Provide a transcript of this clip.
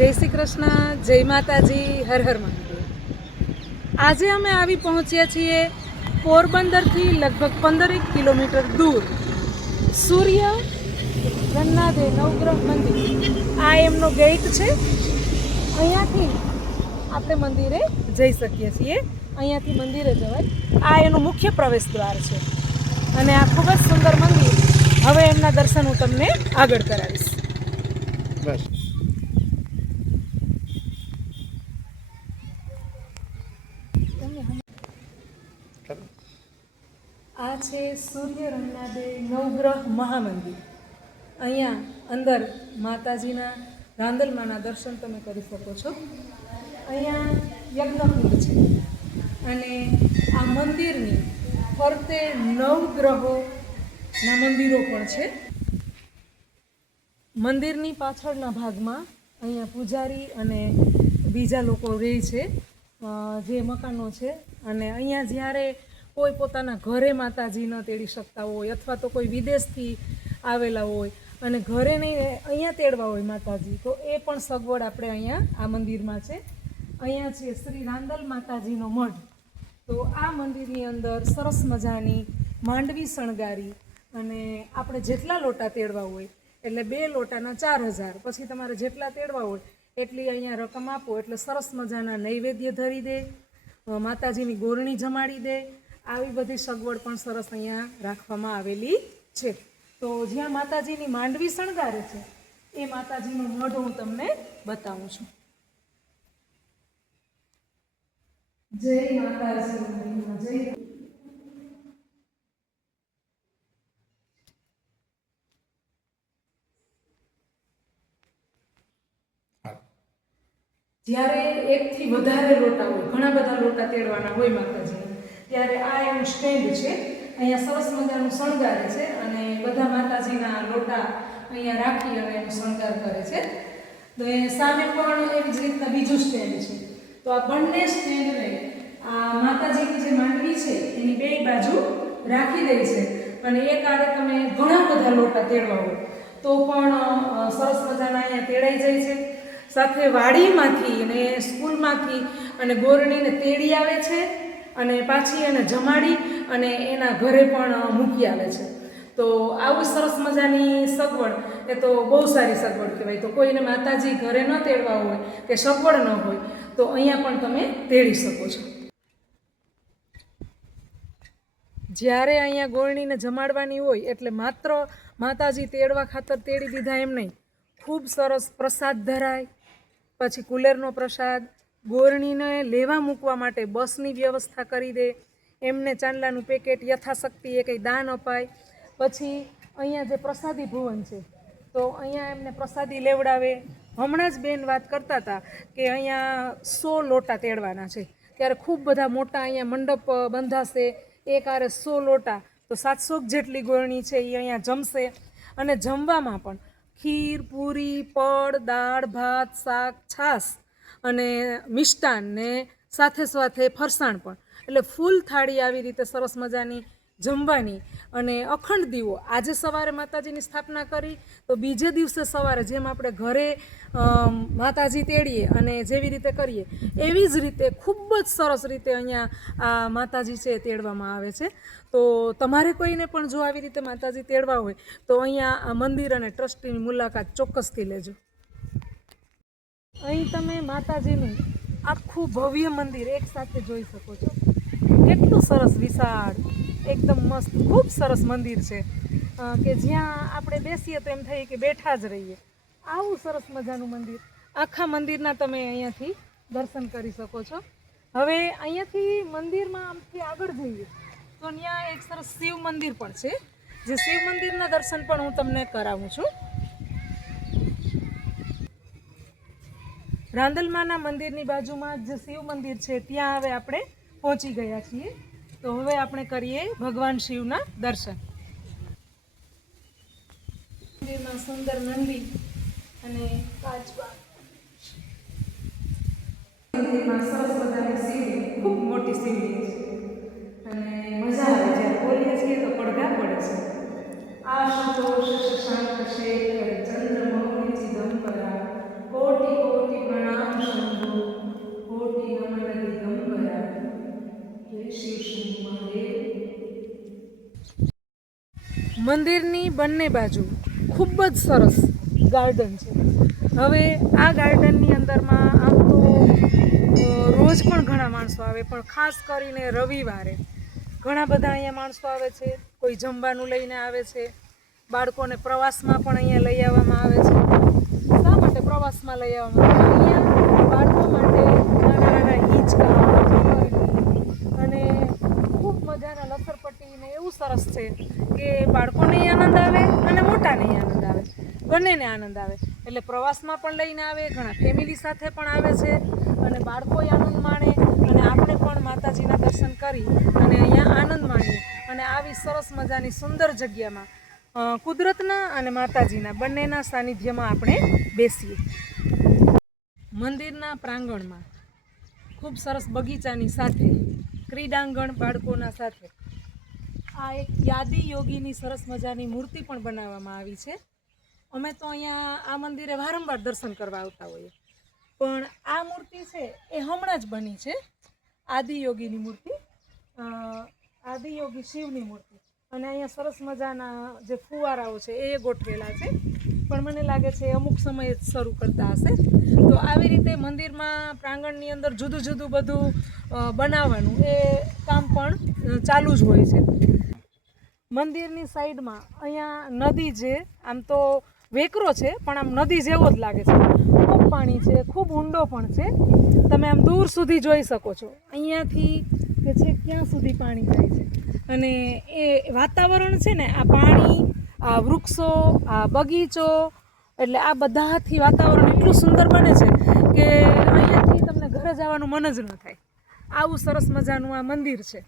જય શ્રી કૃષ્ણ, જય માતાજી, હર હર મહાદેવ. આજે અમે આવી પહોંચ્યા છીએ પોરબંદરથી લગભગ પંદરેક કિલોમીટર દૂર. સૂર્ય ગન્નાદે નવગ્રહ મંદિર. આ એમનો ગેટ છે. અહીંયાથી આપણે મંદિરે જઈ શકીએ છીએ. અહીંયાથી મંદિરે જવાય. આ એનું મુખ્ય પ્રવેશ દ્વાર છે. અને આ ખૂબ જ સુંદર મંદિર. હવે એમના દર્શન હું તમને આગળ કરાવીશ બસ ચાલો. આ છે સૂર્ય રંગનાદે નવગ્રહ મહામંદિર અહીંયા અંદર માતાજીના રાંદલમાના દર્શન તમે કરી શકો છો. અહીંયા યજ્ઞકુંડ છે. અને આ મંદિરની ફરતે નવગ્રહોના મંદિરો પણ છે. મંદિરની પાછળના ભાગમાં અહીંયા પૂજારી અને બીજા લોકો રહે છે જે મકાનો છે. અને અહીંયા જ્યારે કોઈ પોતાના ઘરે માતાજી ન તેડી શકતા હોય અથવા તો કોઈ વિદેશથી આવેલા હોય અને ઘરે નહીં અહીંયા તેડવા હોય માતાજી, તો એ પણ સગવડ આપણે અહીંયા આ મંદિરમાં છે. અહીંયા છે શ્રી રાંદલ માતાજીનો મઢ. તો આ મંદિરની અંદર સરસ મજાની માંડવી શણગારી અને આપણે જેટલા લોટા તેડવા હોય, એટલે બે લોટાના ચાર હજાર, પછી તમારે જેટલા તેડવા હોય એટલી અહીંયા રકમ આપો, એટલે સરસ મજાના નૈવેદ્ય ધરી દે માતાજીની ગોરણી જમાડી દે આવી બધી સગવડ પણ સરસ અહીંયા રાખવામાં આવેલી છે. તો જ્યાં માતાજીની માંડવી શણગારે છે, એ માતાજીનો મઢ હું તમને બતાવું છું. જય માતાજી જય. જ્યારે એકથી વધારે લોટા હોય, ઘણા બધા લોટા તેડવાના હોય માતાજીને. ત્યારે આ એનું સ્ટેન્ડ છે. અહીંયા સરસ મજાનું શણગારે છે અને બધા માતાજીના લોટા અહીંયા રાખી અને એનો શણગાર કરે છે. તો એ સામે પણ એવી જ રીતના બીજું સ્ટેન્ડ છે. તો આ બંને સ્ટેન્ડને આ માતાજીની જે માંડવી છે એની બે બાજુ રાખી દે છે અને એક આરે તમે ઘણા બધા લોટા તેડવા હોય. તો પણ સરસ મજાના અહીંયા તેડાઈ જાય છે. સાથે વાડીમાંથી અને સ્કૂલમાંથી અને ગોરણીને તેડી આવે છે. અને પાછી એને જમાડી અને એના ઘરે પણ મૂકી આવે છે. તો આવું સરસ મજાની સગવડ, એ તો બહુ સારી સગવડ કહેવાય. તો કોઈને માતાજી ઘરે ન તેડવા હોય, કે સગવડ ન હોય, તો અહીંયા પણ તમે તેડી શકો છો. જ્યારે અહીંયા ગોળણીને જમાડવાની હોય, એટલે માત્ર માતાજી તેડવા ખાતર તેડી દીધા એમ નહીં. ખૂબ સરસ પ્રસાદ ધરાય. પછી કુલેરનો પ્રસાદ ગોરણીને લેવા મૂકવા માટે બસની વ્યવસ્થા કરી દે. એમને ચાંદલાનું પેકેટ યથાશક્તિ એ કંઈ દાન અપાય. પછી અહીંયા જે પ્રસાદી ભુવન છે, તો અહીંયા એમને પ્રસાદી લેવડાવે. હમણાં જ બેન વાત કરતા હતા કે અહીંયા સો લોટા તેડવાના છે. ત્યારે ખૂબ બધા મોટા અહીંયા મંડપ બંધાશે. એક આરે સો લોટા. તો સાતસો જેટલી ગોળણી છે એ અહીંયા જમશે. અને જમવામાં પણ ખીર, પૂરી, પડ, દાળ, ભાત, શાક, છાશ અને મિષ્ટાન ને સાથે સાથે ફરસાણ પણ. એટલે ફૂલ થાળી આવી રીતે સરસ મજાની જમવાની અને અખંડ દીવો. આજે સવારે માતાજીની સ્થાપના કરી, તો બીજે દિવસે સવારે જેમ આપણે ઘરે માતાજી તેડીએ અને જેવી રીતે કરીએ, એવી જ રીતે ખૂબ જ સરસ રીતે અહીંયા આ માતાજી છે તેડવામાં આવે છે. તો તમારે કોઈને પણ જો આવી રીતે માતાજી તેડવા હોય, તો અહીંયા આ મંદિર અને ટ્રસ્ટીની મુલાકાત ચોક્કસથી લેજો. અહીં તમે માતાજીનું આખું ભવ્ય મંદિર એકસાથે જોઈ શકો છો. કેટલું સરસ વિશાળ, એકદમ મસ્ત, ખૂબ સરસ મંદિર છે. કે જ્યાં આપણે બેસીએ તો એમ થાય કે બેઠા જ રહીએ. આવું સરસ મજાનું મંદિર. આખા મંદિરના તમે અહીંયાથી દર્શન કરી શકો છો. હવે અહીંયાથી મંદિરમાં આમથી આગળ જઈએ. તો ત્યાં એક સરસ શિવ મંદિર પણ છે. જે શિવ મંદિરના દર્શન પણ હું તમને કરાવું છું. રાંદલમાના મંદિરની બાજુમાં જ શિવ મંદિર છે, ત્યાં હવે આપણે પહોંચી ગયા છીએ. તો હવે આપણે કરીએ ભગવાન શિવના દર્શન. મંદિરમાં સુંદર નંદી અને કાચબા મંદિરમાં સરસ મજાની શિવલિંગ ખૂબ મોટી છે. અને મંદિરની બંને બાજુ ખૂબ જ સરસ ગાર્ડન છે. હવે આ ગાર્ડનની અંદરમાં આમ તો રોજ પણ ઘણા માણસો આવે, પણ ખાસ કરીને રવિવારે ઘણા બધા અહીંયા માણસો આવે છે. કોઈ જમવાનું લઈને આવે છે. બાળકોને પ્રવાસમાં પણ અહીંયા લઈ આવવામાં આવે છે. શા માટે પ્રવાસમાં લઈ આવવામાં આવે? અહીંયા બાળકો માટે નાના નાના હિંચકા અને ખૂબ મજાના લસરપટ્ટી ને એવું સરસ છે. બાળકોને આનંદ આવે અને મોટાને આનંદ આવે. બંનેને આનંદ આવે. એટલે પ્રવાસમાં પણ લઈને આવે, ઘણા ફેમિલી સાથે પણ આવે છે અને બાળકોએ આનંદ માણે અને આપણે પણ માતાજીના દર્શન કરી અને અહીંયા આનંદ માણીએ અને આવી સરસ મજાની સુંદર જગ્યામાં કુદરતના અને માતાજીના બંનેના સાનિધ્યમાં આપણે બેસીએ. મંદિરના પ્રાંગણમાં ખૂબ સરસ બગીચાની સાથે, ક્રીડાંગણ બાળકોના સાથે આ એક યાદી યોગીની સરસ મજાની મૂર્તિ પણ બનાવવામાં આવી છે. અમે તો અહીંયા આ મંદિરે વારંવાર દર્શન કરવા આવતા હોઈએ. પણ આ મૂર્તિ છે એ હમણાં જ બની છે. આદિયોગીની મૂર્તિ. આદિયોગી શિવની મૂર્તિ. અને અહીંયા સરસ મજાના જે ફુવારાઓ છે એ ગોઠવેલા છે. પણ મને લાગે છે અમુક સમયે જ શરૂ કરતા હશે. તો આવી રીતે મંદિરમાં પ્રાંગણની અંદર જુદું જુદું બધું બનાવવાનું એ કામ પણ ચાલુ જ હોય છે. મંદિરની સાઈડમાં અહીંયા નદી છે. આમ તો વેકરો છે, પણ આમ નદી જેવો જ લાગે છે. ખૂબ પાણી છે, ખૂબ ઊંડો પણ છે. તમે આમ દૂર સુધી જોઈ શકો છો. અહીંયાથી કે છે, ક્યાં સુધી પાણી જાય છે. અને એ વાતાવરણ છે ને, આ પાણી, આ વૃક્ષો, આ બગીચો, એટલે આ બધાથી વાતાવરણ એટલું સુંદર બને છે કે અહીંયાથી તમને ઘરે જવાનું મન જ ન થાય. આવું સરસ મજાનું આ મંદિર છે.